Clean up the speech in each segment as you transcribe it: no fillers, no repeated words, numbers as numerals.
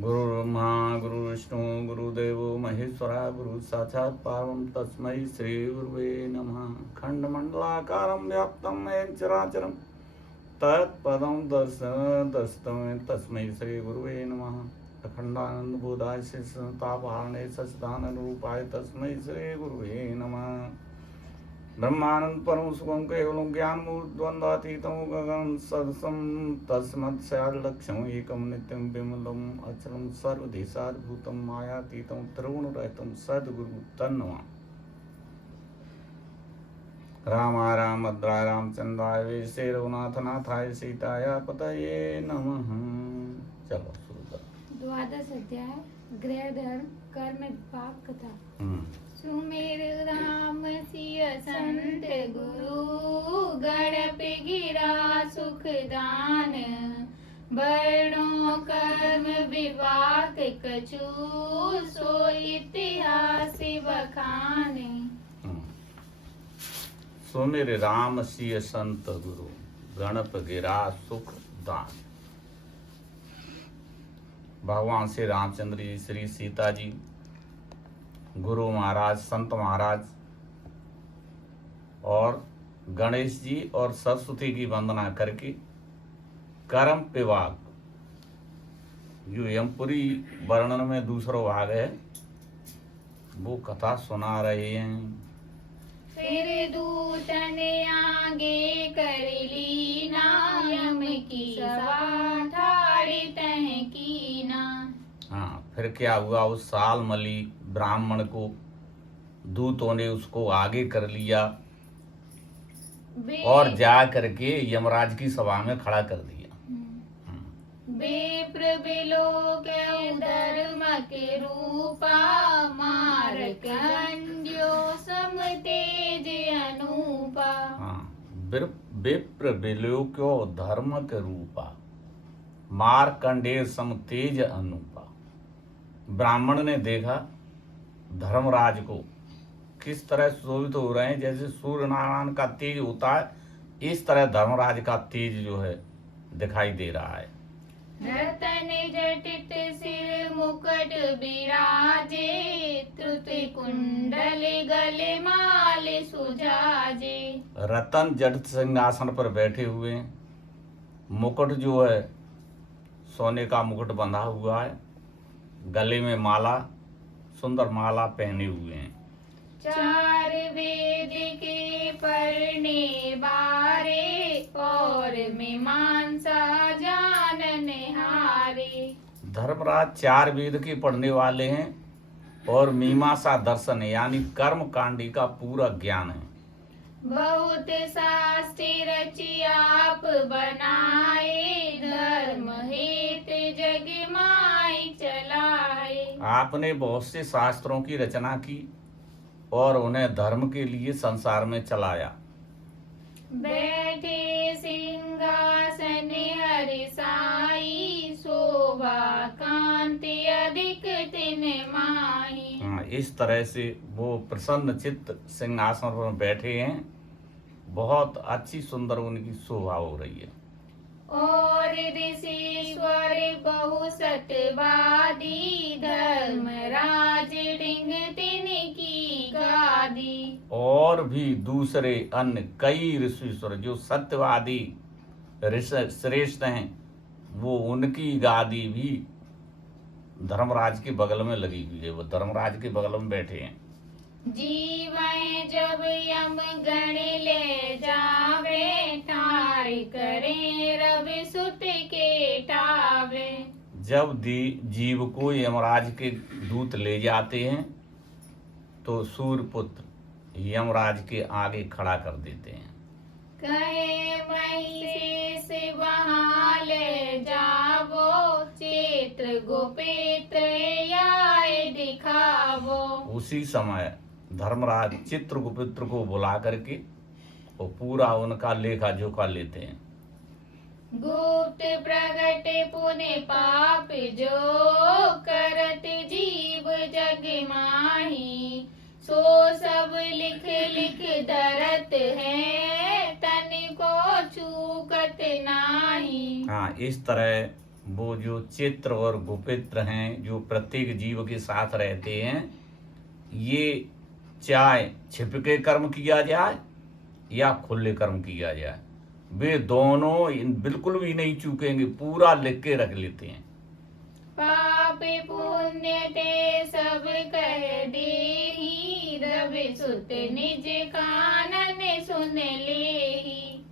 गुरुर्ब्रह्मा गुरुर्विष्णु गुरुदेवो महेश्वरा गुरु साक्षात् परम तस्मै श्री गुरुवे नमः। खंडमंडलाकारं व्याप्तं येन चराचरं तत्पदं दर्शनं तस्मै श्री गुरुवे नमः। अखंडानंद बोधाय शेषतापहारणे सच्चिदानंदरूपाय तस्मै श्री गुरुवे नमः। ब्रह्मानंद परम सुखम केवलम ज्ञान मूर्धद्वंद्वातीतं गगन सदसम तस्मत्स्यालक्ष्यम एकम नित्यम विमलम अचलम सर्वदेशाद्भुतम मायातीतं त्रिगुणरहितं सद्गुरु तन्नमामि। रामाय राम भद्राय रामचंद्राय वेशे रघुनाथनाथाय सीताय पतये नमः। चलो शुरू करो। द्वादश अध्याय गृह धर्म कर्म विपाक कथा। सुमेर राम सिय संत गुरु गणप गिरा सुख दान वर्णो कर्म विवाक कछु सो इतिहास बखान। सुमेर राम सिय संत गुरु गणप गिरा सुख दान। भगवान श्री रामचंद्र जी, श्री सीता जी, गुरु महाराज, संत महाराज और गणेश जी और सरस्वती की वंदना करके कर्म विभाग, जो यमपुरी वर्णन में दूसरा भाग है, वो कथा सुना रहे हैं। फिर दूतन आगे कर लीना यम की सभा ठाड़ी तह कीना। हाँ, फिर क्या हुआ, उस साल मली ब्राह्मण को दूतों ने उसको आगे कर लिया और जा करके यमराज की सभा में खड़ा कर दिया। विप्र बिलोक धर्म के रूपा मारक अंड्यो सम तेज अनूपा। हाँ, विप्र बिलोक्यो धर्म के रूपा मारकंडेय सम तेज अनूपा। ब्राह्मण ने देखा धर्मराज को किस तरह शोभित हो रहे हैं, जैसे सूर्य नारायण का तेज होता है, इस तरह धर्मराज का तेज जो है दिखाई दे रहा है। रतन जटित सिर मुकुट बिराजे त्रुति कुंडल गले माल सुजाजे। रतन जटित सिंहासन पर बैठे हुए हैं, मुकुट जो है सोने का मुकुट बंधा हुआ है, गले में माला, सुंदर माला पहने हुए हैं। चार वेद के पढ़ने बारे और मीमांसा जानन हारे। धर्मराज चार वेद के पढ़ने वाले हैं और मीमांसा दर्शन यानी कर्म कांडी का पूरा ज्ञान है। बहुत शास्त्र रचि आप बनाए धर्म हेत जग माई चलाए। आपने बहुत से शास्त्रों की रचना की और उन्हें धर्म के लिए संसार में चलाया। बैठे सिंहासन हरि साई शोभा कांति अधिक तिन माही। हाँ, इस तरह से वो प्रसन्न चित्त सिंहासन पर बैठे हैं, बहुत अच्छी सुंदर उनकी शोभा हो रही है। और ऋषिश्वर बहु सतवादी धर्मराज डिंग तिन की गादी। और भी दूसरे अन्य कई ऋषिश्वर जो सत्यवादी श्रेष्ठ हैं, वो उनकी गादी भी धर्मराज के बगल में लगी हुई है, वो धर्मराज के बगल में बैठे हैं। जीवन जब यम गण ले जावे ठार करे रवि सुत के टावे। जब जीव को यमराज के दूत ले जाते हैं तो सूर्यपुत्र यमराज के आगे खड़ा कर देते हैं। कहे महिषेष वहाँ ले जावो चित्र गोपित्र आए दिखावो। उसी समय धर्मराज चित्रगुप्त को बुला करके वो पूरा उनका लेखा जोखा लेते हैं। गुप्त प्रगट पुण्य पाप जो करत जीव जग माही सो सब लिख लिख धरत है तन को चूकत नाही। हाँ, इस तरह वो जो चित्र और गुपित्र हैं, जो प्रत्येक जीव के साथ रहते हैं, ये चाहे छिप के कर्म किया जाए या खुले कर्म किया जाए, वे दोनों बिल्कुल भी नहीं चूकेंगे, पूरा लिख के रख लेते हैं। पाप पुण्य ते सब कह देहि, रवि सुत निज कानन सुन लेहि।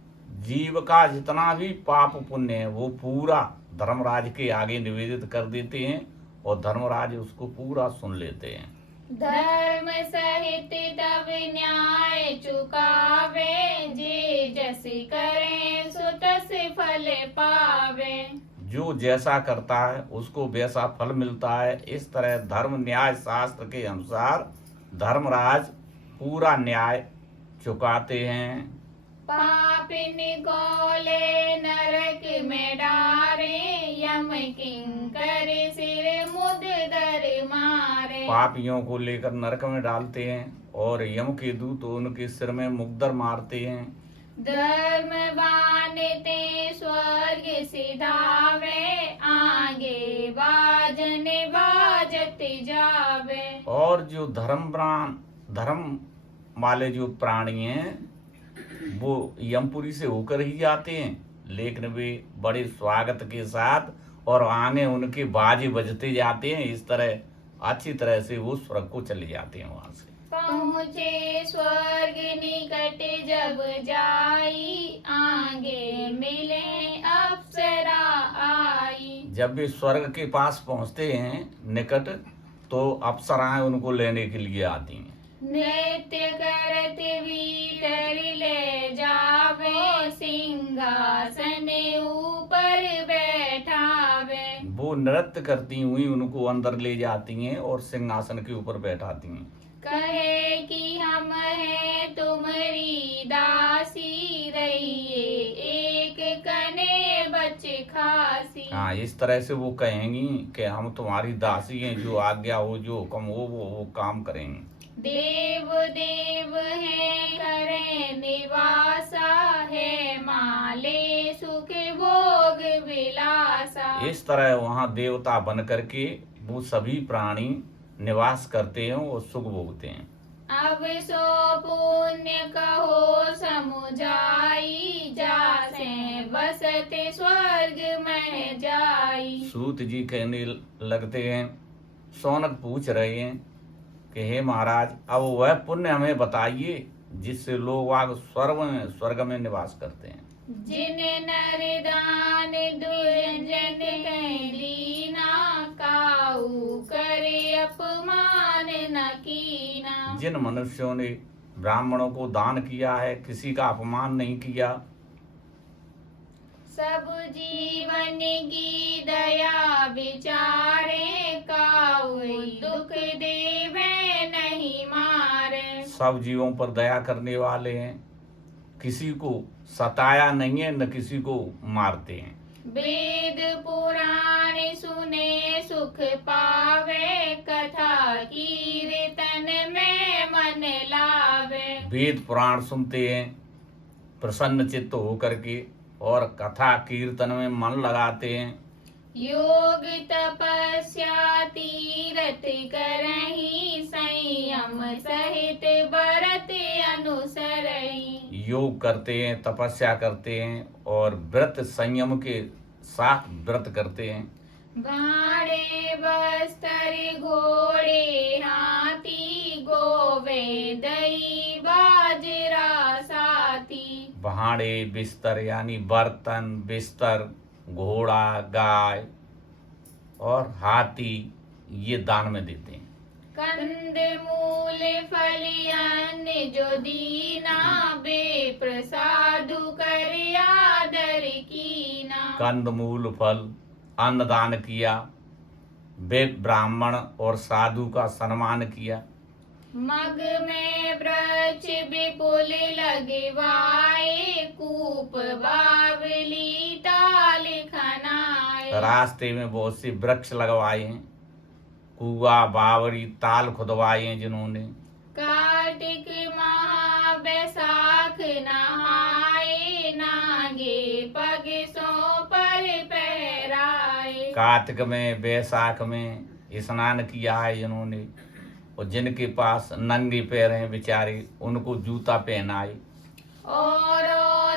जीव का जितना भी पाप पुण्य है वो पूरा धर्मराज के आगे निवेदित कर देते हैं और धर्मराज उसको पूरा सुन लेते हैं। धर्म सहित तब न्याय चुकावे, जे जस करें सो तस फल पावे। जो जैसा करता है उसको वैसा फल मिलता है। इस तरह धर्म न्याय शास्त्र के अनुसार धर्मराज पूरा न्याय चुकाते हैं। पापिन गोले नरक में डारे, यम किंकर सिर मुद दर मारे। पापियों को लेकर नरक में डालते हैं और यम के दूत उनके सिर में मुकद्दर मारते हैं। धर्मवान ते स्वर्ग सिधावे, आगे बाजन बाजत जावे। और जो धर्म वाले जो प्राणी हैं वो यमपुरी से होकर ही जाते हैं, लेकिन वे बड़े स्वागत के साथ और आगे उनके बाजे बजते जाते हैं। इस तरह अच्छी तरह से वो स्वर्ग को चले जाते हैं। वहां से पहुँचे स्वर्ग निकट जब जाई, आगे मिले अप्सरा आई। जब वे स्वर्ग के पास पहुंचते हैं निकट, तो अप्सराएं उनको लेने के लिए आती हैं। नृत्य करत भीतर ले जावे, सिंहासन ऊपर बैठावे। वो नृत्य करती हुई उनको अंदर ले जाती हैं और सिंहासन के ऊपर बैठाती हैं। कहे कि हम हैं तुम्हारी दासी, रहिए एक कने बच खासी। हाँ, इस तरह से वो कहेंगी कि हम तुम्हारी दासी हैं, जो आज्ञा हो जो हुक्म हो वो काम करेंगे। देव देव है करें निवासा, है माले सुख भोग विलासा। इस तरह वहाँ देवता बन करके वो सभी प्राणी निवास करते हैं और सुख भोगते हैं। अब सो पुण्य कहो समुझाई, जासे बसते स्वर्ग में जाई। सूत जी कहने लगते हैं, शौनक पूछ रहे हैं कि हे महाराज, अब वह पुण्य हमें बताइए जिससे लोग आग स्वर्ग में निवास करते हैं। जिन नर दान दुर्जन लीना, काऊ करे अपमान न कीना। जिन मनुष्यों ने ब्राह्मणों को दान किया है, किसी का अपमान नहीं किया, सब जीवन की दया विचारे, काऊ दुख देवे नहीं मारे। सब जीवों पर दया करने वाले हैं, किसी को सताया नहीं है न किसी को मारते हैं। वेद पुराण सुने सुख पावे, कथा कीर्तन में मन लावे। वेद पुराण सुनते हैं प्रसन्न चित्त होकर के और कथा कीर्तन में मन लगाते हैं। योग तपस्या तीरथ करहि, संयम सहित बरत अनुसरहि। योग करते हैं, तपस्या करते हैं और व्रत संयम के साथ व्रत करते हैं। भाड़े बस्तर घोड़े हाथी, गोवे दही बाजरा साथी। भाड़े बिस्तर यानी बर्तन बिस्तर, घोड़ा गाय और हाथी ये दान में देते हैं। कंद मूल फल अन्न जो दीना, बे प्रसादु कर आदर कीना। कंद मूल फल अन्न दान किया, वे ब्राह्मण और साधु का सम्मान किया। मग में वृक्ष विपुल लगवाए, कूप बावली ताल खनाए। रास्ते में बहुत से वृक्ष लगवाए हैं, कुआ बावरी ताल खुदवाए हैं जिन्होंने। कार्तिक महा बैसाख नहाए, नागे पग सो पर पहराए। कार्तिक में बैसाख में स्नान किया है इन्होंने, और जिनके पास नंगे पैर हैं बेचारे उनको जूता पहनाए। और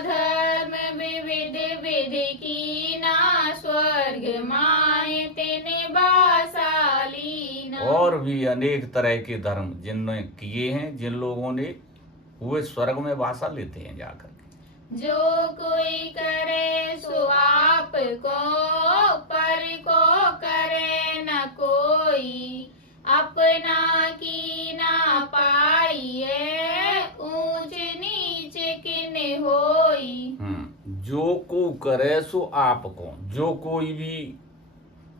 धर्म विविध विधि कीना, स्वर्ग माए तेने बासालीना। और भी अनेक तरह के धर्म जिन्होंने किए हैं, जिन लोगों ने, वे स्वर्ग में वासा लेते हैं जाकर। जो कोई करे सो आप को, पर को करे न कोई, अपना की ना पाइए, ऊंच नीच किन होई। जो को करे सो आप को, जो कोई भी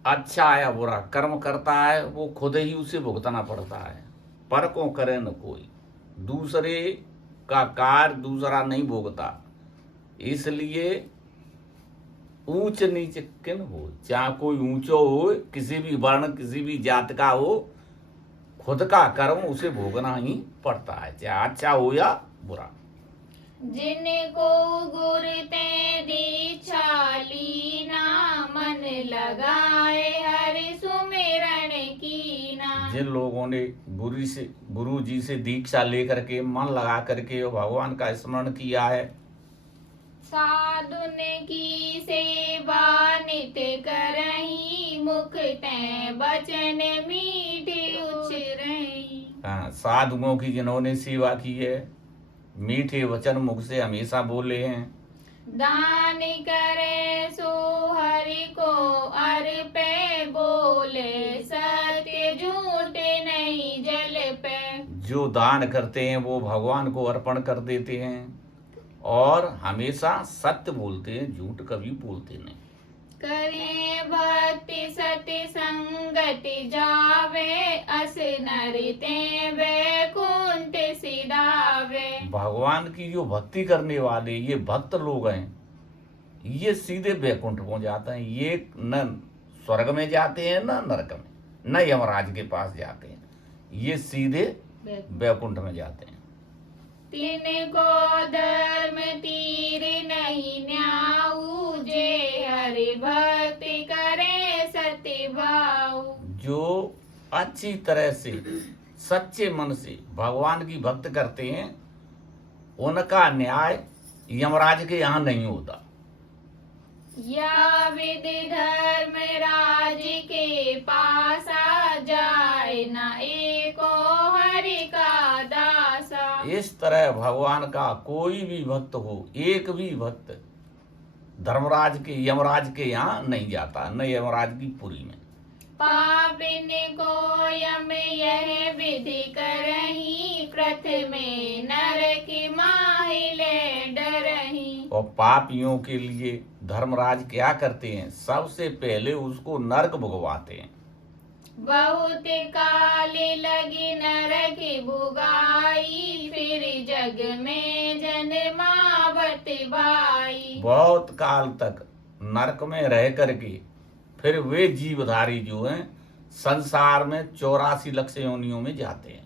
अच्छा या बुरा कर्म करता है वो खुद ही उसे भुगतना पड़ता है, पर को करे न कोई। दूसरे का कार्य दूसरा नहीं भोगता, इसलिए ऊंच नीच किन हो, चाहे कोई ऊंचो हो, किसी भी वर्ण किसी भी जात का हो, खुद का कर्म उसे भोगना ही पड़ता है, चाहे अच्छा हो या बुरा। जिनको गुर ते दीक्षा लीना, मन लगाए हरि सुमिरन कीना। जिन लोगों ने गुरु जी से दीक्षा लेकर के मन लगा करके भगवान का स्मरण किया है, साधुन की सेवा नित करही, मुख ते बचन मीठे उच्चरही। साधुओं की जिन्होंने सेवा की है, मीठे वचन मुख से हमेशा बोले हैं। दान करे सो हरि को अर्पे, बोले सत्य झूठ नहीं जल पे। जो दान करते हैं वो भगवान को अर्पण कर देते हैं, और हमेशा सत्य बोलते हैं, झूठ कभी बोलते नहीं। करे भक्ति सति संगति जावे, अस नर ते वैकुंठ सिधावे। भगवान की जो भक्ति करने वाले ये भक्त लोग हैं, ये सीधे वैकुंठ पहुंच जाते हैं। ये न स्वर्ग में जाते हैं न नरक में, न यमराज के पास जाते हैं, ये सीधे वैकुंठ में जाते हैं। तिनको धर्म तीर नहीं न्याऊ, जे हरि भक्ति करे सत्य भाऊ। जो अच्छी तरह से सच्चे मन से भगवान की भक्त करते हैं, उनका न्याय यमराज के यहाँ नहीं होता। या विधि धर्म राज के पासा, जाए न एको हरि का दासा। इस तरह भगवान का कोई भी भक्त हो, एक भी भक्त धर्मराज के यमराज के यहाँ नहीं जाता, न यमराज की पुरी में। पापिन को यम यह विधि करही, प्रथमे नरक माहिले डरही। और पापियों के लिए धर्मराज क्या करते हैं, सबसे पहले उसको नरक भुगवाते हैं। बहुत काल लगी नरक भुगाई, फिर जग में जन्मावत भाई। बहुत काल तक नरक में रह करके फिर वे जीवधारी जो हैं संसार में 84 लाख योनियों में जाते हैं।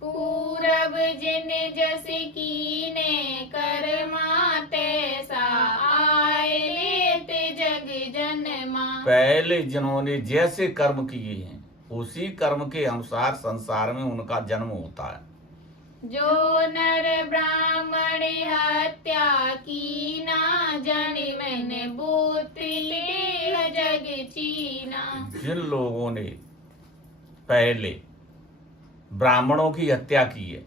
पूरब जिन जस कीने कर्मा, तैसा आए लेते जग जन्मा। पहले जिन्होंने जैसे कर्म किए हैं उसी कर्म के अनुसार संसार में उनका जन्म होता है। जो नर ब्राह्मण हत्या की ना, जन्म बूति ले जग चीना। जिन लोगों ने पहले ब्राह्मणों की हत्या की है,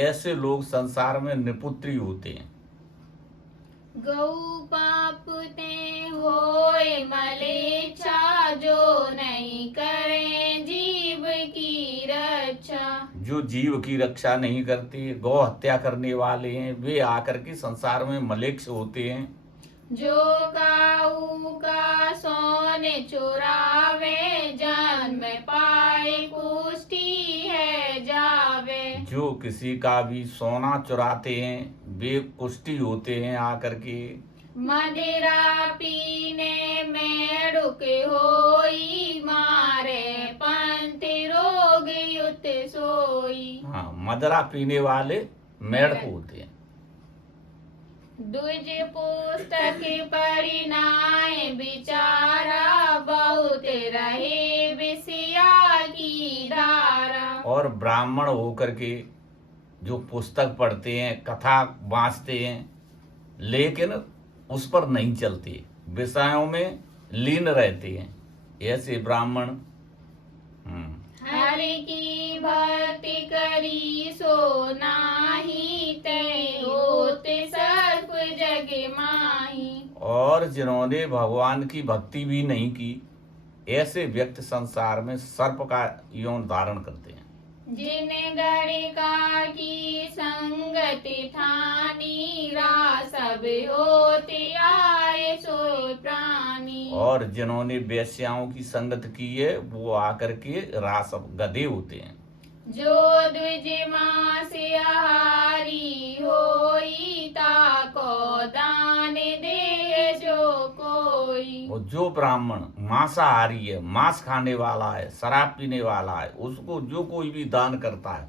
ऐसे लोग संसार में निपुत्री होते हैं। गौ पाप ते होए मलेच्छा, जो नहीं करे जीव की रक्षा। जो जीव की रक्षा नहीं करते, गौ हत्या करने वाले हैं, वे आकर के संसार में मलेच्छ होते हैं। जो काऊ का सोने चुरावे, जन्म पाए कुष्ठी है जावे। जो किसी का भी सोना चुराते हैं वे कुष्ठी होते हैं आकर के। मदिरा पीने में रुक होई, मारे पंथ रोग युत सोई। हाँ, मदरा पीने वाले मेढक होते हैं। द्विज पुस्तक पढ़ी नाय विचारा, बहुत रहे विषया की धारा। और ब्राह्मण होकर के जो पुस्तक पढ़ते हैं, कथा बाँचते हैं, लेकिन उस पर नहीं चलते, विषयों में लीन रहते हैं, ऐसे ब्राह्मण। हरि की भक्ति करी सो नाही, ते होत सर्प जग माही। और जिन्होंने भगवान की भक्ति भी नहीं की, ऐसे व्यक्ति संसार में सर्प का यौन धारण करते हैं। जिन गणिका की संगति ठानी, रास सब होते आए सोई प्राणी। और जिन्होंने वेश्याओं की संगत की है, वो आकर के रास गधे होते हैं। जो द्विज मास आहारी होई, ताको दान दे जो कोई। वो जो ब्राह्मण मांसाहारी है, मांस खाने वाला है, शराब पीने वाला है, उसको जो कोई भी दान करता है,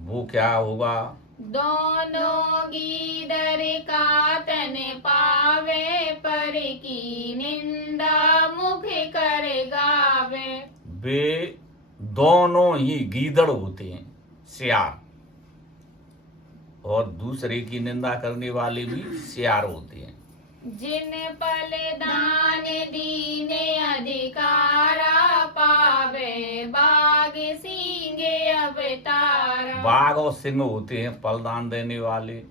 वो क्या होगा? दोनों गीदर का तन पावे, पर की निंदा मुख कर गावे। वे दोनों ही गीदड़ होते हैं, सियार, और दूसरे की निंदा करने वाले भी सियार होते हैं। जिन पल दान दीने अधिकारा, पावे बाघ सिंह अवतारा। बाघ और सिंह होते हैं फलदान देने वाले।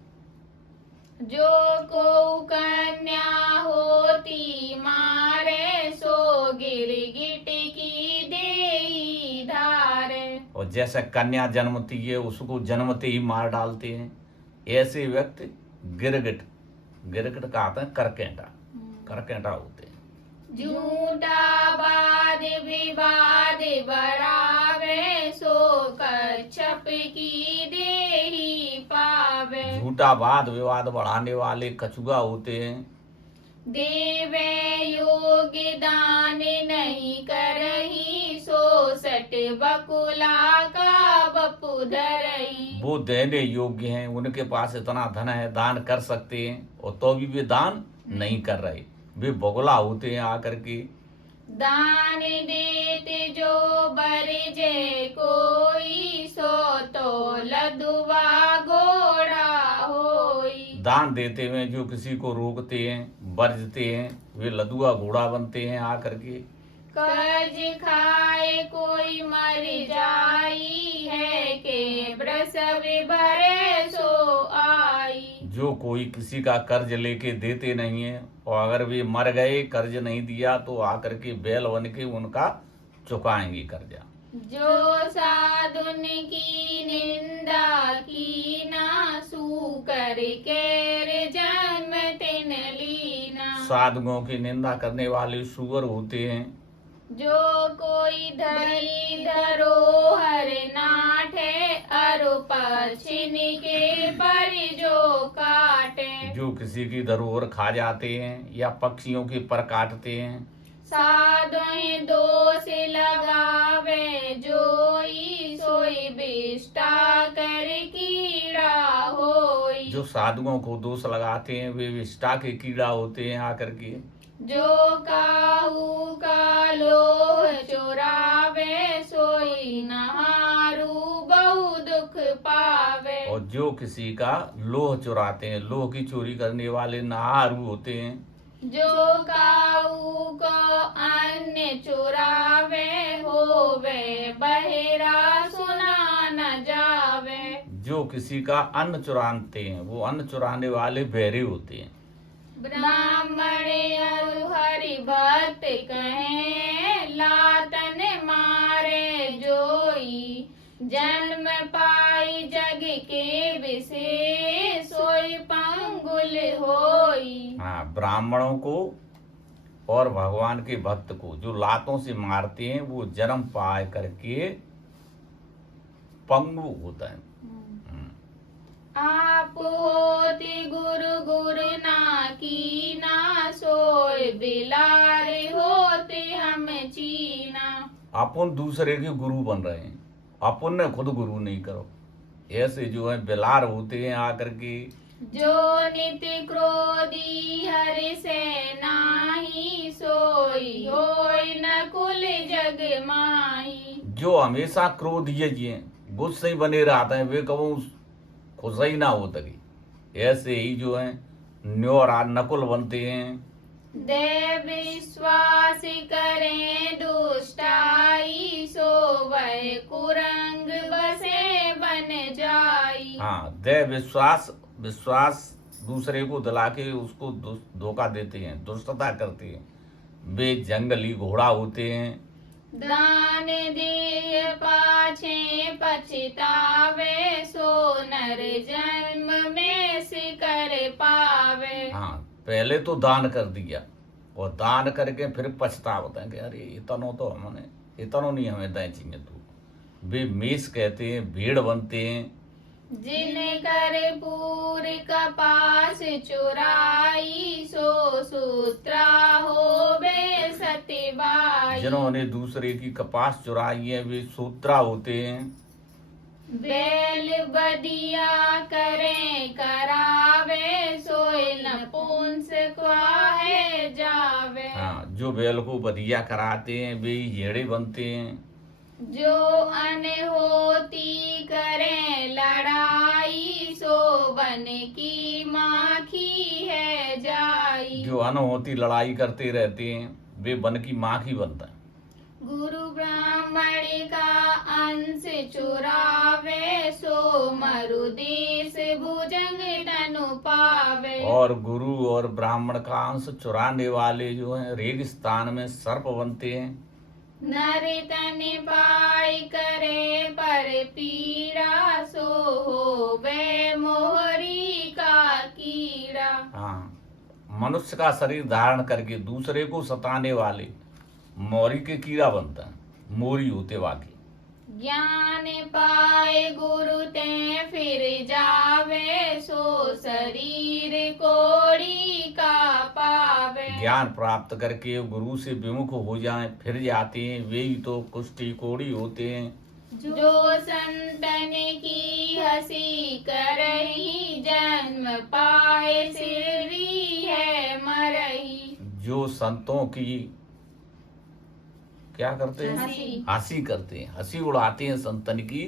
जो को कन्या होती मारे, सो गिरगिट की देई धारे। और जैसे कन्या जन्मती है, उसको जन्मते ही मार डालते हैं, ऐसे व्यक्ति गिरगिट, गिरगिट का आता है करकेंटा, करकेंटा होते हैं। झूठा वाद विवाद बढ़ावे, सो कच्छप की देही पावे। झूठा वाद विवाद बढ़ाने वाले कछुआ होते हैं। देवे योग्य दान नहीं करही, सो सट बकुला का बपु धरही। वो देने योग्य हैं, उनके पास इतना धन है, दान कर सकते हैं, और तो भी वे दान नहीं कर रहे, वे बगुला होते हैं आकर के। दान देते जो बरजे कोई, सो तो लदुआ घोड़ा होई। दान देते हुए जो किसी को रोकते हैं, बरजते हैं, वे लदुआ घोड़ा बनते हैं आकर के। कर्ज खाए कोई मर जाई है, के ब्रसव भरे सो आई। जो कोई किसी का कर्ज लेके देते नहीं है, और अगर वे मर गए, कर्ज नहीं दिया, तो आकर के बैल बन के उनका चुकाएंगे कर्जा। जो साधुन की निंदा की ना, सू करके जन्म तिन लीना। साधुओं की निंदा करने वाले सुअर होते हैं। जो कोई धरी धरोहर नाठे, अरु पछिन के पर जो काटे। जो किसी की धरोहर खा जाते हैं या पक्षियों के पर काटते हैं। साधुहि दोष लगावे, जोई सोई विष्टा कर कीड़ा होई। जो साधुओं को दोष लगाते हैं, वे विष्टा के कीड़ा होते हैं आकर के। जो काहू का लोह चुरावे, सोई नहारू बहु दुख पावे। और जो किसी का लोह चुराते हैं, लोह की चोरी करने वाले नहारू होते हैं। जो काऊ को अन्य चुरावे, होवे बहिरा सुना न जावे। जो किसी का अन्न चुराते हैं, वो अन्न चुराने वाले बहरे होते हैं। ब्राह्मण अरु हरि भक्त कहे, लातन मारे जोई। जन्म पाई जग के विशेष, सोई पंगुल होई। हाँ, ब्राह्मणों को और भगवान के भक्त को जो लातों से मारते हैं, वो जन्म पाए करके पंगु होता है। आप होते गुरु गुरु ना की ना, सोए बिलार होते हम चीना। अपन दूसरे के गुरु बन रहे हैं, अपन ने खुद गुरु नहीं करो। ऐसे जो है बिलार होते हैं आकर के, जो नित्य क्रोधी हरि से नाही, सोई होय नकुल जग माही। जो हमेशा क्रोधीय जी हैं, गुस्से ही बने रहते हैं, वे कबू खुश ही ना हो सके। ऐसे ही जो है न्योरा नकुल बनते हैं। दे विश्वास करें दुष्टाई, सो वह कुरंग बसे बन जाई। हाँ, दे विश्वास, विश्वास दूसरे को दिला के उसको धोखा देते हैं, दुष्टता करते हैं, वे जंगली घोड़ा होते हैं। दान दिए पाछे पछतावे, सो नर जन्म में सिकर पावे। हाँ, पहले तो दान कर दिया और दान करके फिर पछतावते हैं कि अरे इतनो तो हमने, इतनो नहीं हमें दें चाहिए। तो वे मेष कहते हैं, भेड़ बनते हैं। जिन कर पूर कपास चुराई, सो सूत्रा होवे सतीबाई। जिन्होंने दूसरे की कपास चुराई है वे सूत्रा होते हैं। बैल बदिया करें करावे, सोय नपुंसक है जावे। हाँ, जो बैल को बदिया कराते हैं वे हेड़े बनते हैं। जो अनहोती करें लड़ाई, सो बन की माखी है जाई। जो अनहोती लड़ाई करते रहते हैं वे वन की माखी बनता है। गुरु ब्राह्मण का अंश चुरावे, सो मरुदेश भुजंग तनु पावे। और गुरु और ब्राह्मण का अंश चुराने वाले जो हैं रेगिस्तान में सर्प बनते हैं। नर तन पाई करे पर पीड़ा, सो होवे मोहरी का कीड़ा। हाँ, मनुष्य का शरीर धारण करके दूसरे को सताने वाले मोरी के कीड़ा बनता है, मोरी होते वाके। ज्ञान पाए गुरु ते फिर जावे, सो शरीर कोड़ी का पावे। ज्ञान प्राप्त करके गुरु से विमुख हो जाएं फिर जाते हैं, वे ही तो कुष्ठी कोड़ी होते हैं। जो संतन की हंसी करही, जन्म पाए सिरी है मरही। जो संतों की क्या करते हैं, हंसी। हंसी करते हैं, हंसी उड़ाते हैं संतन की,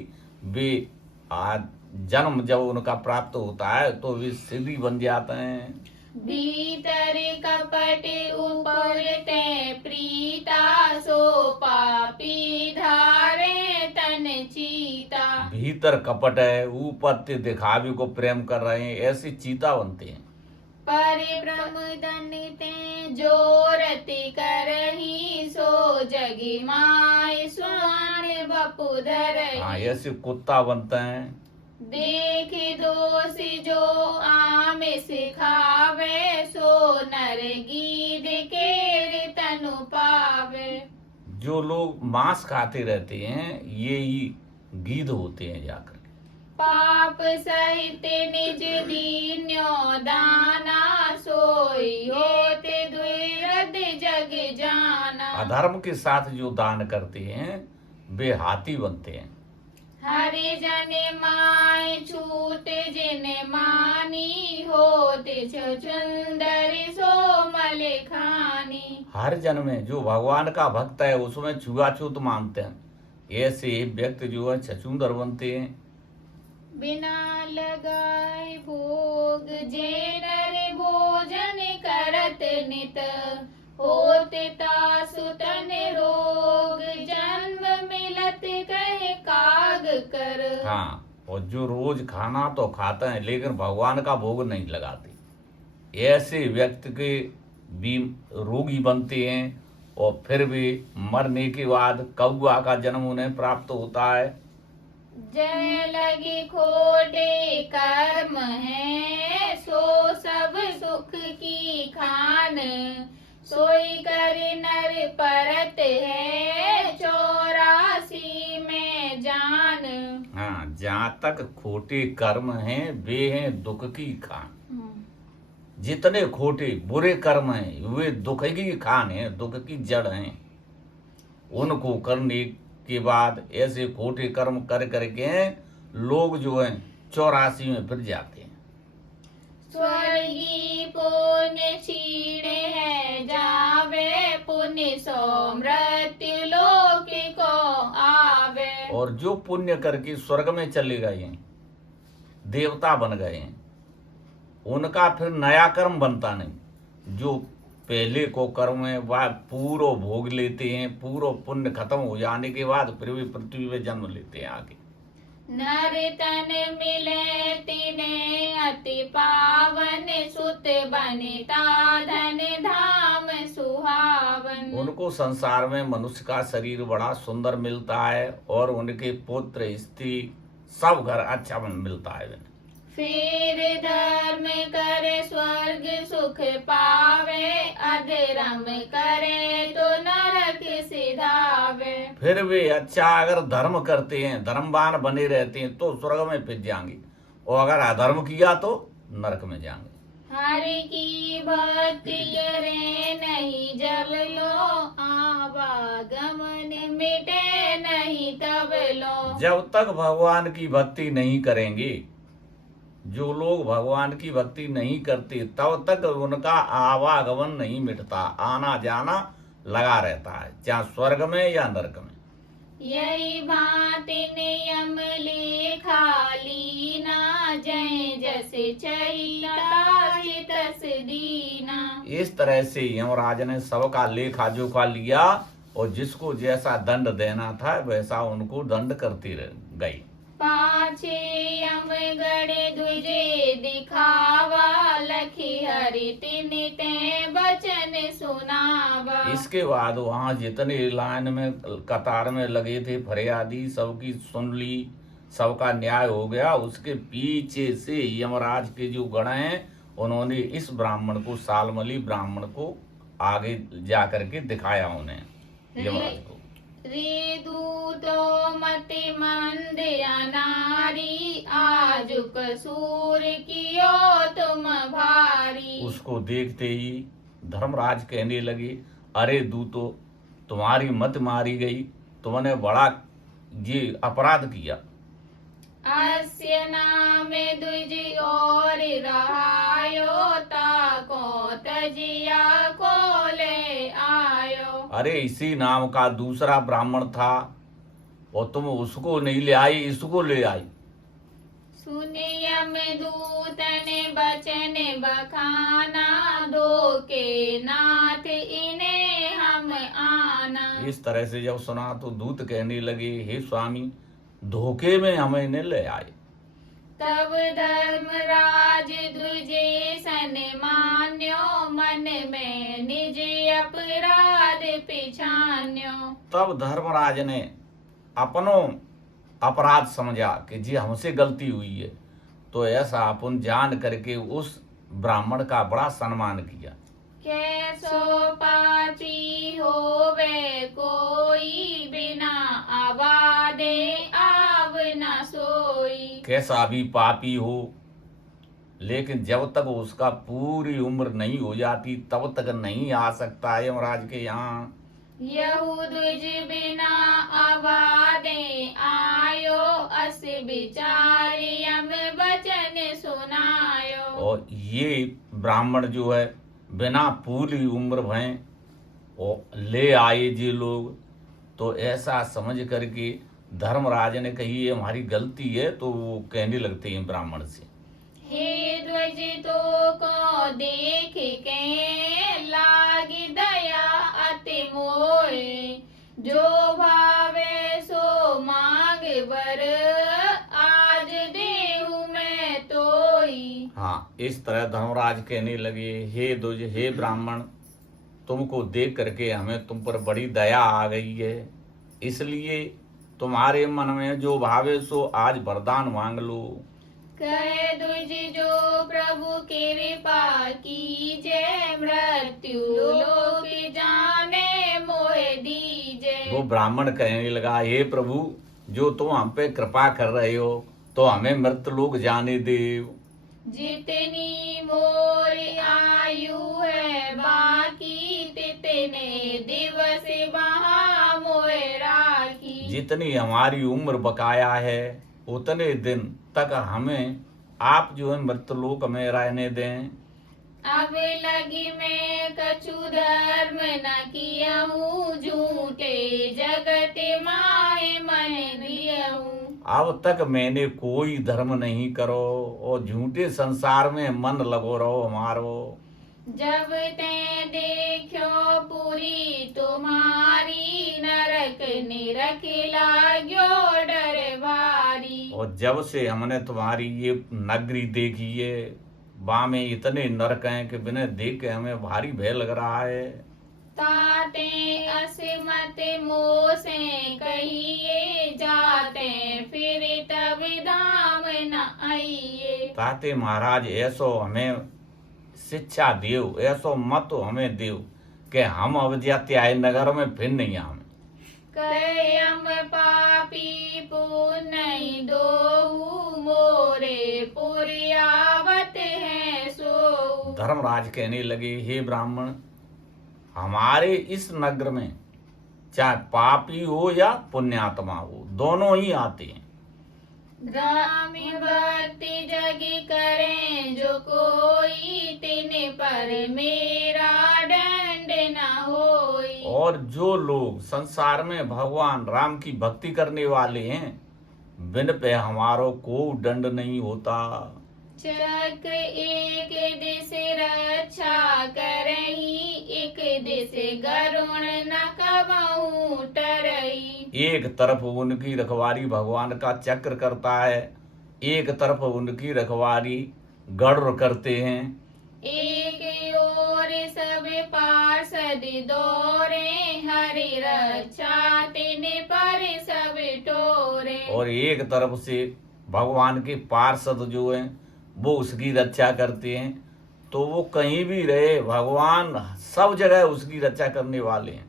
वे आज जन्म जब उनका प्राप्त होता है तो वे सिद्धि बन जाते हैं। भीतर कपट ऊपर ते प्रीता, सो पापी धारे तन चीता। भीतर कपट है, ऊपर ते दिखावे को प्रेम कर रहे हैं, ऐसे चीता बनते हैं। पर प्रमुदन ते जोरति करही, सो जगी माय स्वान बपुधर। हाँ, ऐसे कुत्ता बनते हैं। देख दोषी जो आम सिखावे, सो नर गीध के तनु पावे। जो लोग मांस खाते रहते हैं ये ही गीध होते हैं जाकर। पाप सहित निज दीन्यो दाना, सोई होते द्विरद जग जाना। अधर्म के साथ जो दान करते हैं वे हाथी बनते हैं। हरि जन माय छूट जिन मानी, होते छुंदरी सो मल खानी। हर जन में जो भगवान का भक्त है उसमें छुआछूत मानते हैं, ऐसे व्यक्ति जो है छछूंदर बनते हैं। बिना लगाए भोग जे नर भोजन करत नित, होते तासुतन रोग जन्म मिलत कहे काग कर। हाँ, और जो रोज खाना तो खाते हैं लेकिन भगवान का भोग नहीं लगाते, ऐसे व्यक्ति के भी रोगी बनते हैं और फिर भी मरने के बाद कौआ का जन्म उन्हें प्राप्त होता है। जय लगी खोटे कर्म है, सो सब सुख की खान। सोई कर नर परत है, 84 में जान। हाँ, जहाँ तक खोटे कर्म हैं वे हैं दुख की खान। जितने खोटे बुरे कर्म हैं वे दुख की खान है, दुख की जड़ हैं। उनको करने के बाद ऐसे खोटे कर्म कर करके लोग जो हैं 84 में फिर जाते हैं। स्वर्गी पुण्य क्षीण है जावे, पुण्य सो मृत्यु लोक को आवे। और जो पुण्य करके स्वर्ग में चले गए हैं, देवता बन गए हैं, उनका फिर नया कर्म बनता नहीं। जो पहले को कर्म है वह पूरा भोग लेते हैं, पूरा पुण्य खत्म हो जाने के बाद फिर भी पृथ्वी में जन्म लेते हैं आगे। नर तन मिले तिने अति पावन, सुत बनिता धन धाम सुहावन। उनको संसार में मनुष्य का शरीर बड़ा सुंदर मिलता है और उनके पुत्र स्त्री सब घर अच्छा मिलता है। फिर धर्म करे स्वर्ग सुख पावे, अधर्म करे तो नरक सिधावे। फिर वे अच्छा अगर धर्म करते हैं, धर्मवान बने रहते हैं तो स्वर्ग में फिर जाएंगे, और अगर अधर्म किया तो नरक में जाएंगे। हरि की भक्ति करे नहीं जल लो, आवागमन मिटे नहीं तब लो। जब तक भगवान की भक्ति नहीं करेंगे, जो लोग भगवान की भक्ति नहीं करते तब तक उनका आवागमन नहीं मिटता, आना जाना लगा रहता है, चाहे स्वर्ग में या नरक में। यही भांति नियम लिखा लीना, जय जस चैता तस दीना। इस तरह से यमराज ने सबका लेखा जोखा लिया और जिसको जैसा दंड देना था वैसा उनको दंड करती गई। पाछे यम गड़े दुजे दिखावा, लखी हरि तिन ते बचन सुनावा। इसके बाद वहाँ जितने लाइन में कतार में लगे थे फरियादी सबकी सुन ली, सबका न्याय हो गया। उसके पीछे से यमराज के जो गण हैं उन्होंने इस ब्राह्मण को, सालमली ब्राह्मण को आगे जा करके दिखाया उन्हें, यमराज को। रे दूतो मति मंद अनारी, आज कसूर कियो तुम भारी। उसको देखते ही धर्मराज कहने लगे, अरे दूतो, तुम्हारी मत मारी गई, तुमने बड़ा ये अपराध किया। अस्य नामे द्विज और रहायो, ताको तजिया को ले आयो। अरे इसी नाम का दूसरा ब्राह्मण था और तुम उसको नहीं ले आई, इसको ले आई। सुनियम दूतन बचन बखाना, दो के नाथ इन्हें हम आना। इस तरह से जब सुना तो दूत कहने लगे, हे स्वामी, धोखे में हमें इन्हें ले आए। तब धर्मराज द्विजे सन मान्यो, मन में निज अपराध पिछान्यो। तब धर्मराज ने अपनों अपराध समझा कि जी हमसे गलती हुई है, तो ऐसा अपन जान करके उस ब्राह्मण का बड़ा सम्मान किया। कैसो पापी होवे कोई, बिना आवादे आव न सोई। कैसा भी पापी हो, लेकिन जब तक उसका पूरी उम्र नहीं हो जाती तब तक नहीं आ सकता है यमराज के यहाँ। यहूद्विज बिना आवादे आयो, अस विचार यम वचन सुनायो। और ये ब्राह्मण जो है बिना पूरी उम्र भय और ले आए जे लोग, तो ऐसा समझ करके धर्मराज ने कही ये हमारी गलती है, तो वो कहने लगते हैं ब्राह्मण से, हे ध्वज तो को देख के लागी दया अति मोहे, जो भावे सो मांग बर आज देहु मैं तोई। हाँ, इस तरह धर्मराज कहने लगे, हे ध्वज, हे ब्राह्मण, तुमको देख करके हमें तुम पर बड़ी दया आ गई है, इसलिए तुम्हारे मन में जो भावे सो आज वरदान मांग लो। कहे द्विज जो प्रभु कृपा कीजे, मृत्यु लोक जाने मोहे दीजे। वो ब्राह्मण कहने लगा, हे प्रभु, जो तुम हम पे कृपा कर रहे हो तो हमें मृत्यु लोक जाने दे। जितनी मोर आयु है बाकी, तितने दिवस वहाँ मोह राखी। जितनी हमारी उम्र बकाया है उतने दिन तक हमें आप जो है मृतलोक में रहने दें। अब लगी मैं कछु धर्म न कियहूँ, झूठे जगत माहे मन दियहूँ। अब तक मैंने कोई धर्म नहीं करो और झूठे संसार में मन लगो रहो हमारो। जब ते देखो पूरी तुम्हारी, नरक निरख लाग्यो डर भारी। और जब से हमने तुम्हारी ये नगरी देखी है, वहाँ में इतने नरक हैं कि बिना देख के हमें भारी भय लग रहा है। ताते असमत मोह से कहिए, जाते फिर तब धाम न आइए। ताते महाराज ऐसो हमें शिक्षा देव, ऐसो मत हमें देव कि हम अब जाते आए नगर में फिर नहीं आवे। कयम पापी पुण्य दोहु, मोरे पुर्यावत है सो। धर्मराज कहने लगे, हे ब्राह्मण, हमारे इस नगर में चाहे पापी हो या पुण्यात्मा हो, दोनों ही आते हैं। राम भक्ति जग करें जो कोई, तिन पर मेरा दंड न होई। और जो लोग संसार में भगवान राम की भक्ति करने वाले हैं, बिन पे हमारो को दंड नहीं होता। चक्र एक दिश रक्षा करही, एक दिश गरुण न कबहू टरही। एक तरफ उनकी रखवारी भगवान का चक्र करता है, एक तरफ उनकी रखवारी गरुड़ करते हैं। एक ओर सब पार्षद दौरे, हरि रक्षा तिन पर सब टोरे। और एक तरफ से भगवान के पार्षद जो हैं वो उसकी रक्षा करते हैं। तो वो कहीं भी रहे, भगवान सब जगह उसकी रक्षा करने वाले हैं।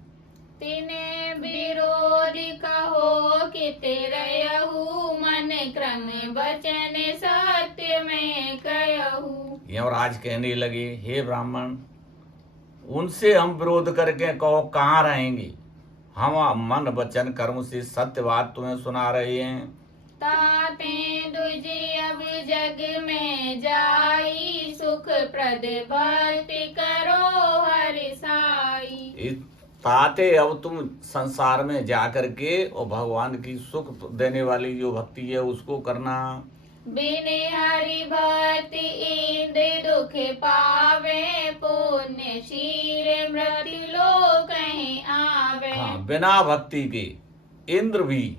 तिने विरोध कहो कित रहू, मन क्रम वचन सत्य में कहू। यमराज कहने लगे, हे ब्राह्मण, उनसे हम विरोध करके कहो कहाँ रहेंगे। हम मन वचन कर्म से सत्य बात तुम्हें सुना रहे हैं। ताते दुजे अब जग में जाई, सुख प्रद भक्ति करो हरि साई। ताते अब तुम संसार में जाकर के और भगवान की सुख देने वाली जो भक्ति है उसको करना। बिन हरि भक्ति इंद्र दुख पावे, पुण्य शीर मृत्यु लोक कहीं आवे। हाँ, बिना भक्ति के इंद्र भी,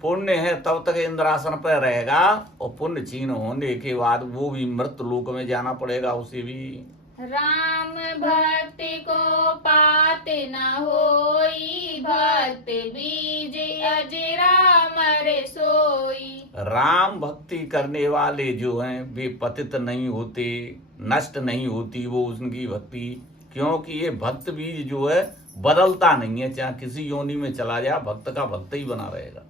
पुण्य है तब तक इंद्रासन पर रहेगा और पुण्य क्षीण होने के बाद वो भी मृत्यु लोक में जाना पड़ेगा उसे भी। राम भक्ति को पात न होई, भक्त बीज अजरा मर सोई। राम भक्ति करने वाले जो हैं वे पतित नहीं होते, नष्ट नहीं होती वो उनकी भक्ति, क्योंकि ये भक्त बीज जो है बदलता नहीं है, चाहे किसी योनि में चला जाए भक्त का भक्त ही बना रहेगा।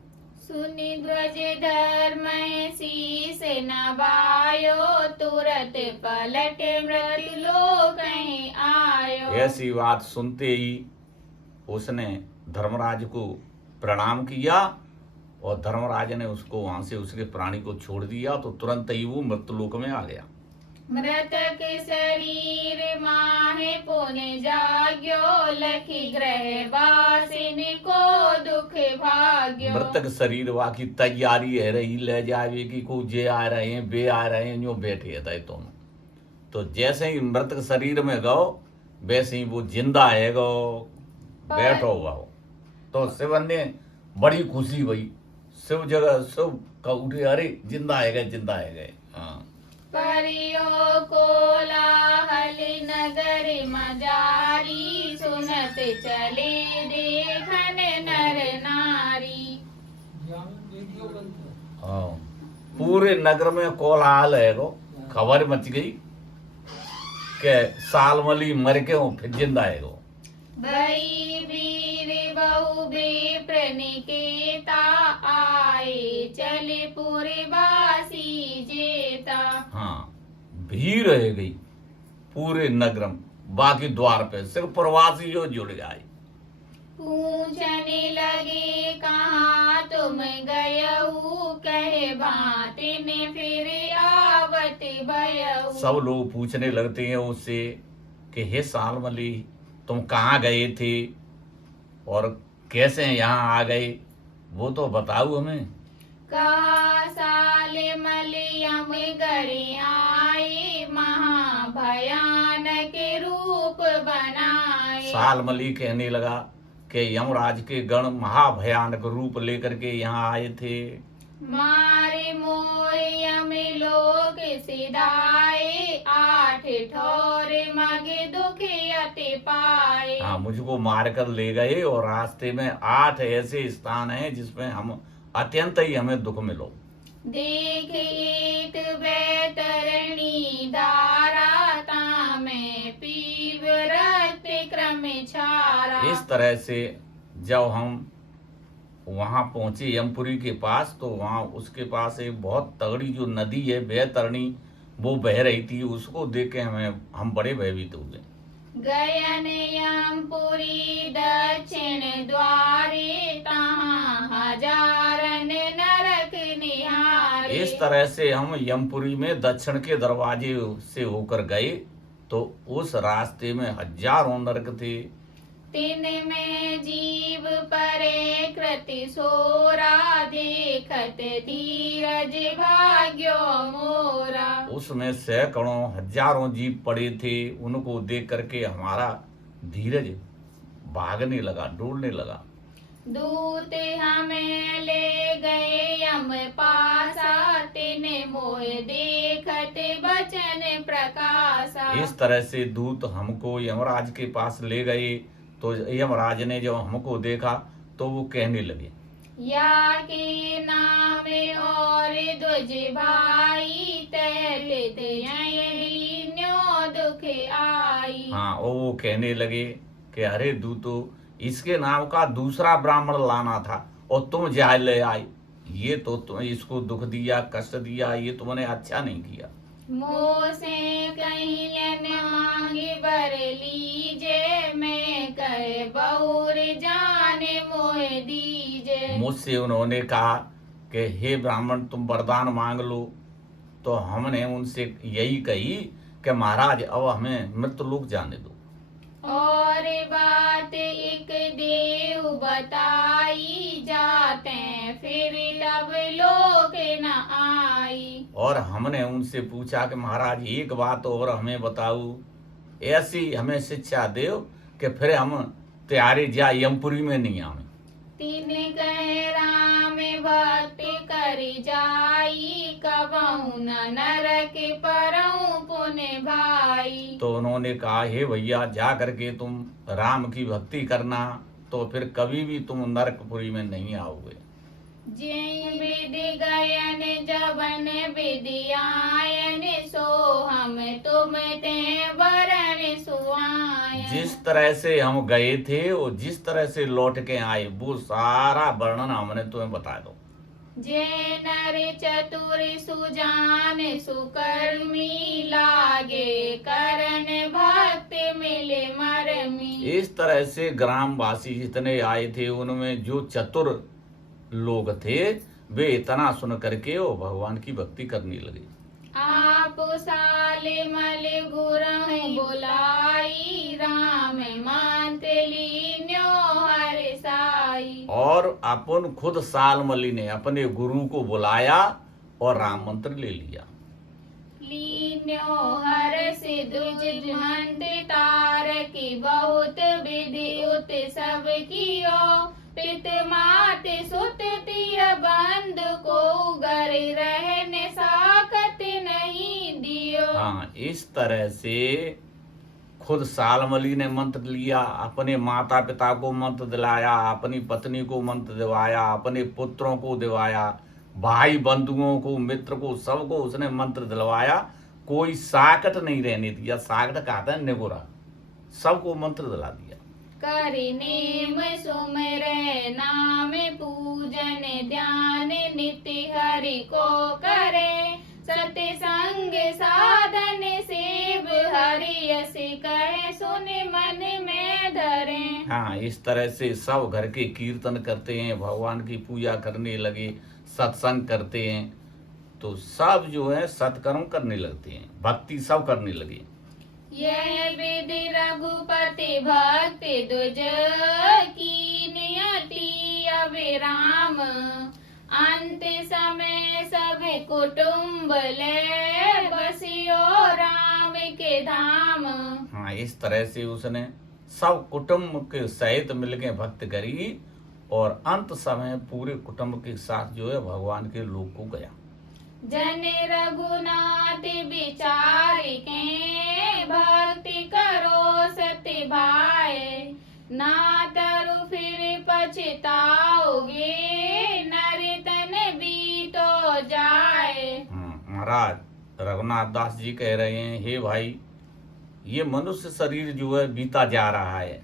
सुनि ध्वज धर्म शीस नवायो, तुरत पलट मृत्यु लोक कहीं आयो। ऐसी बात सुनते ही उसने धर्मराज को प्रणाम किया और धर्मराज ने उसको वहां से उसके प्राणी को छोड़ दिया, तो तुरंत ही वो मृत्युलोक में आ गया। मृतक शरीर माहे पुण्य जाग्यो, लखी ग्रह वासिन को दुख भाग्यो। मृतक शरीर वा की तैयारी है रही ले जावे की, को जे आ रहे हैं बे आ रहे हैं, जो बैठे थे तुम। तो जैसे ही मृतक शरीर में गो वैसे ही वो जिंदा है गो बैठो हुआ हो। तो शिवन ने बड़ी खुशी हुई, शिव जगह शिव का उठे, अरे जिंदा है गए, जिंदा है गए। हाँ, परियो कोलाहल नगर मजारी, सुनत चले देखन नर नारी। हाँ, पूरे नगर में कोलाहल है गो, खबर मच गई कि सालमली मर के हो फिर जिंदा है गो। भई वीर बहु विप्र निकेता, आए चले पुरवासी जेता। हाँ, भीड़ रह गई पूरे नगर में, बाकी द्वार पे सिर्फ प्रवासी जो जुड़ जाए। पूछने लगे कहाँ तो तुम गयऊ कहे भांति ने फिर आवत भयऊ। सब लोग पूछने लगते हैं उससे कि हे सालमली, तुम कहाँ गए थे और कैसे यहाँ आ गए, वो तो बताओ हमें। कहा सालमली यम गढ़ आए, महाभयानक रूप बनाए। सालमली कहने लगा कि यमराज के गण महाभयानक रूप लेकर के यहाँ आए थे। मारे मोह यम लोग सिधाए, 8 ठोर मग दुख अति पाए। हाँ, मुझको मार कर ले गए और रास्ते में 8 ऐसे स्थान हैं जिसमें हम अत्यंत ही हमें दुख मिलो। देख एक बैतरणी धारा, तामे पीव रक्त क्रम छारा। इस तरह से जब हम वहां पहुंचे यमपुरी के पास, तो वहां उसके पास एक बहुत तगड़ी जो नदी है बैतरणी, वो बह रही थी। उसको देख के हम बड़े भयभीत हो गए। गयन यमपुरी दक्षिण द्वारे, तहाँ हजारन नरक निहारे। इस तरह से हम यमपुरी में दक्षिण के दरवाजे से होकर गए, तो उस रास्ते में हजारों नरक थे। तिन में जीव परे कृति सोरा, देखत धीरज भाग्यो मोरा। उसमें सैकड़ों हजारों जीव पड़े थे। उनको देख करके हमारा धीरज भागने लगा, डोलने लगा। दूत हमें ले गए यम पासा, तिन मोह देखत बचन प्रकाशा। इस तरह से दूत हमको यमराज के पास ले गए, तो यमराज ने जब हमको देखा तो वो कहने लगे, या के नाम और द्वज भाई, तहलित न्यो दुख आई। हाँ, और वो कहने लगे कि अरे दूतो, इसके नाम का दूसरा ब्राह्मण लाना था और तुम जा ले आए। ये तो तुम इसको दुख दिया, कष्ट दिया, ये तुमने अच्छा नहीं किया। मोह से कहीं लेन मांगे बर लीजे, मैं कहे बहुर जाने मोह दीजे। मुझसे उन्होंने कहा कि हे ब्राह्मण, तुम वरदान मांग लो। तो हमने उनसे यही कही कि महाराज, अब हमें मृत्युलोक जाने दो। और बात एक देव बताई, जाते फिर लब लोक न आई। और हमने उनसे पूछा कि महाराज, एक बात और हमें बताओ, ऐसी हमें शिक्षा दो कि फिर हम त्यारे जा यमपुरी में नहीं आवे। तीन कहे राम भक्ति कर जाई, कबहु न नरक परऊ पुण्य भाई। तो उन्होंने कहा, हे भैया, जा करके तुम राम की भक्ति करना, तो फिर कभी भी तुम नरकपुरी में नहीं आओगे। जय विधि गयन जबन विधियायन, सो हम तुम ते वरण सुआयन। जिस तरह से हम गए थे और जिस तरह से लौट के आए, वो सारा वर्णन हमने तुम्हें बता दो। जय नर चतुर सुजान सुकर्मी, लागे करन भक्त मिले मरमी। इस तरह से ग्रामवासी जितने आए थे, उनमें जो चतुर लोग थे, वे इतना सुन करके वो भगवान की भक्ति करने लगे। आप सालिमल गुरु बुलाई, राम मंत्र लीन्यो हर साई। और अपन खुद सालमली ने अपने गुरु को बुलाया और राम मंत्र ले लिया। लीन्यो हर सिद्धुज मंत्र, तारकी बहुत विधि उत सब कियो। पित मात सुत तिय बंद को, घर रहने साकत नहीं दियो। हाँ, इस तरह से खुद सालमली ने मंत्र लिया, अपने माता पिता को मंत्र दिलाया, अपनी पत्नी को मंत्र दिवाया, अपने पुत्रों को दिवाया, भाई बंधुओं को, मित्र को, सबको उसने मंत्र दिलवाया। कोई साकट नहीं रहने दिया। साकट कहता है निगुरा, सबको मंत्र दिला दिया। कर नेम सुमरे नाम, पूजन ध्यान नित्य हरि को करे। सत्य संग साधन सेव, हरि यस कहे सुन मन में धरे। हाँ, इस तरह से सब घर के कीर्तन करते हैं, भगवान की पूजा करने लगे, सत्संग करते हैं, तो सब जो है सत्कर्म करने लगते हैं, भक्ति सब करने लगे। यह विधि रघुपति भक्ति दुज की नियति अविराम, अंत समय सब कुटुंब ले बसियो राम के धाम। हाँ, इस तरह से उसने सब कुटुंब के सहित मिलके भक्त करी और अंत समय पूरे कुटुंब के साथ जो है भगवान के लोक को गया। जन रघुनाथ विचार के भक्ति करो सत्य भाई, ना तरु फिर पछताओगे नर तन बीतो जाए। महाराज रघुनाथ दास जी कह रहे हैं, हे भाई, ये मनुष्य शरीर जो है बीता जा रहा है,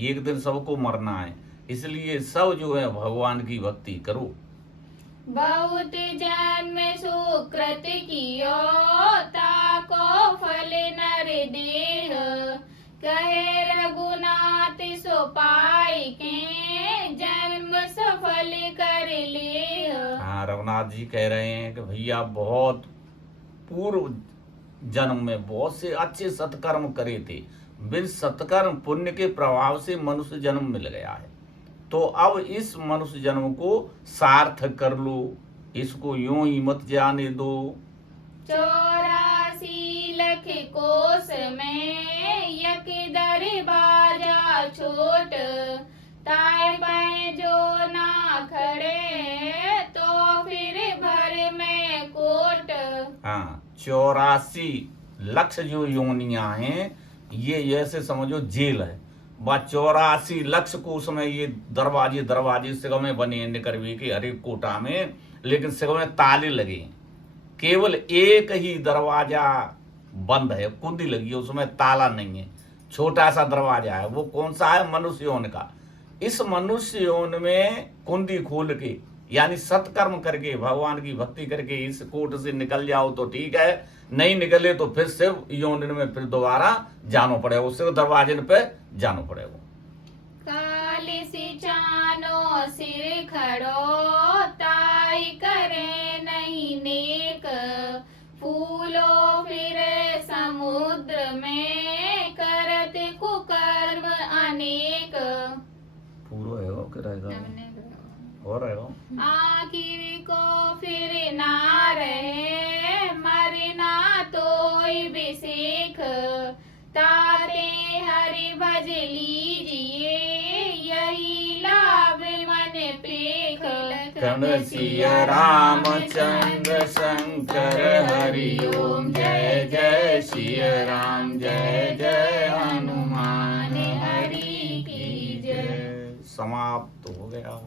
एक दिन सबको मरना है, इसलिए सब जो है भगवान की भक्ति करो। बहुत जन्म सुकृत कियो ताको फल नर देह, कहे रघुनाथ सो पाई के जन्म सफल कर ले। हाँ, रघुनाथ जी कह रहे हैं कि भैया बहुत पूर्व जन्म में बहुत से अच्छे सत्कर्म करे थे, बिन सत्कर्म पुण्य के प्रभाव से मनुष्य जन्म मिल गया है, तो अब इस मनुष्य जन्म को सार्थक कर लो, इसको यूं ही मत जाने दो। 84 लख कोस में यक दरबाजा छोट, ताय पाए जो ना खड़े तो फिर भर में कोट। हाँ, 84 लक्ष जो योनियां हैं, ये ऐसे समझो जेल है, बा 84 लक्ष को उसमें ये दरवाजे सिगों में बने निकरवी के हर एक कोटा में, लेकिन सिगों में ताले लगे, केवल एक ही दरवाजा बंद है, कुंडी लगी है, उसमें ताला नहीं है, छोटा सा दरवाजा है। वो कौन सा है? मनुष्य योन का। इस मनुष्य योन में कुंडी खोल के यानी सत्कर्म करके भगवान की भक्ति करके इस कोट से निकल जाओ तो ठीक है, नहीं निकले तो फिर सिर्फ योन में फिर दोबारा जानो पड़ेगा, सिर्फ दरवाजे पे जानो पड़ेगा। काली सिचानो सिर खड़ो ताई करे नहीं नेक, फूलो फिर समुद्र में करत कुकर्म अनेक। पूरा है वो क्या रहेगा और रहेगा। आखिर को फिर ना रहे मरना तोय बिसेख, तारे हरि भज लीजिए यही लाभ मन पेख। कर्ण सिया रामचंद्र शंकर हरि ओम, जय जय सिया राम, जय जय हनुमान हरि की जय। समाप्त हो गया।